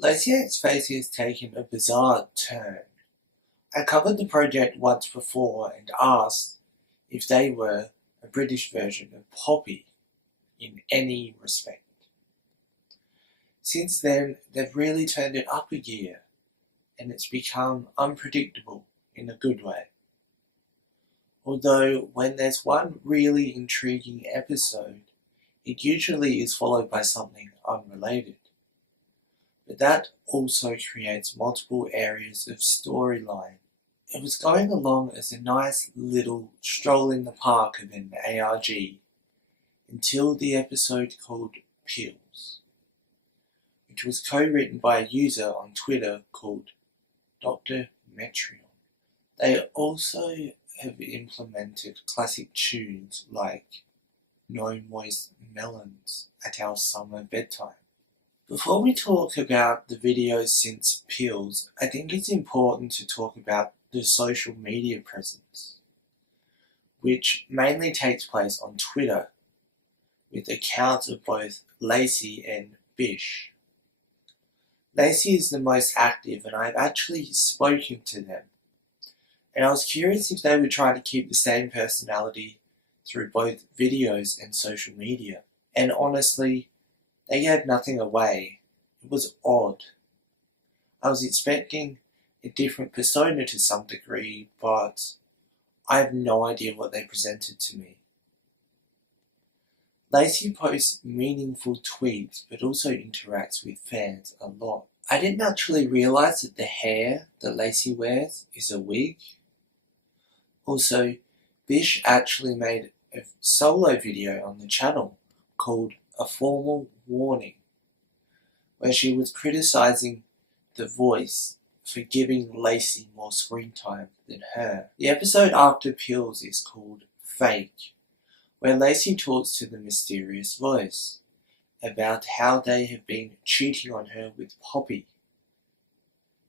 Laciexfacie has taken a bizarre turn. I covered the project once before and asked if they were a British version of Poppy in any respect. Since then, they've really turned it up a gear, and it's become unpredictable in a good way. Although, when there's one really intriguing episode, it usually is followed by something unrelated. But that also creates multiple areas of storyline. It was going along as a nice little stroll in the park of an ARG until the episode called Pills, which was co-written by a user on Twitter called Dr. Metreon. They also have implemented classic tunes like No Moist Melons at Our Summer Bedtime. Before we talk about the videos since Pills, I think it's important to talk about the social media presence, which mainly takes place on Twitter, with accounts of both Laci and Bish. Laci is the most active, and I've actually spoken to them, and I was curious if they would try to keep the same personality through both videos and social media, and honestly, they gave nothing away. It was odd. I was expecting a different persona to some degree, but I have no idea what they presented to me. Laci posts meaningful tweets, but also interacts with fans a lot. I didn't actually realise that the hair that Laci wears is a wig. Also, Bish actually made a solo video on the channel called A Formal Warning, where she was criticising The Voice for giving Laci more screen time than her. The episode after Pills is called Fake, where Laci talks to the mysterious voice about how they have been cheating on her with Poppy,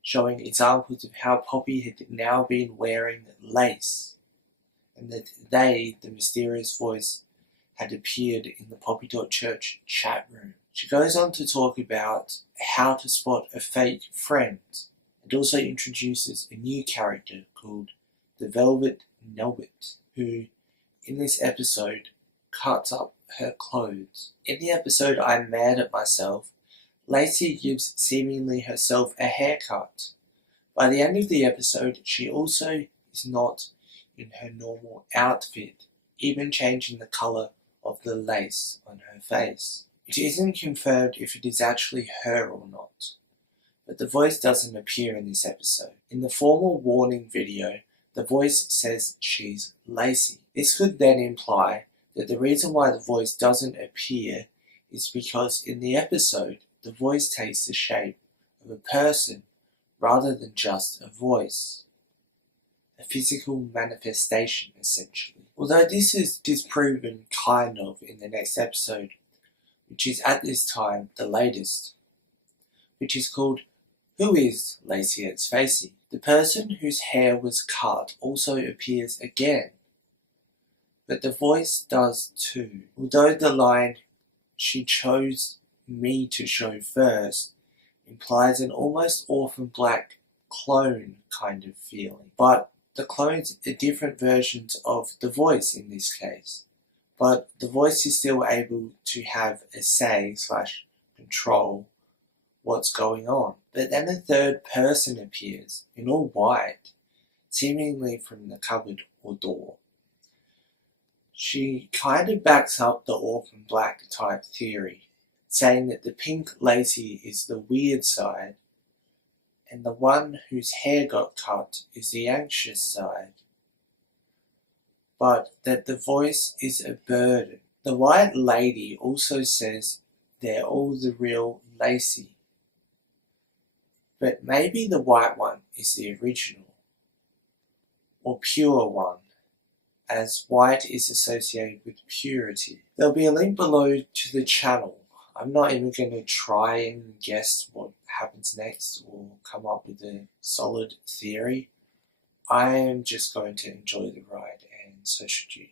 showing examples of how Poppy had now been wearing lace, and that they, the mysterious voice, had appeared in the Poppy.Church chat room. She goes on to talk about how to spot a fake friend, and also introduces a new character called the Velvet Nelbit, who, in this episode, cuts up her clothes. In the episode I'm Mad at Myself, Laci gives seemingly herself a haircut. By the end of the episode, she also is not in her normal outfit, even changing the colour of the lace on her face. It isn't confirmed if it is actually her or not, but the voice doesn't appear in this episode. In the formal warning video, the voice says she's Laci. This could then imply that the reason why the voice doesn't appear is because in the episode, the voice takes the shape of a person rather than just a voice. A physical manifestation, essentially. Although this is disproven kind of in the next episode, which is at this time the latest, which is called Who is Laciexfacie? The person whose hair was cut also appears again, but the voice does too. Although the line, "She chose me to show first," implies an almost Orphan Black clone kind of feeling. But the clones are different versions of the voice in this case. But the voice is still able to have a say/control what's going on. But then a third person appears, in all white, seemingly from the cupboard or door. She kind of backs up the Orphan Black type theory, saying that the pink Laci is the weird side, and the one whose hair got cut is the anxious side, but that the voice is a burden. The white lady also says they're all the real Laci, but maybe the white one is the original, or pure one, as white is associated with purity. There'll be a link below to the channel. I'm not even going to try and guess what happens next or come up with a solid theory. I am just going to enjoy the ride, and so should you.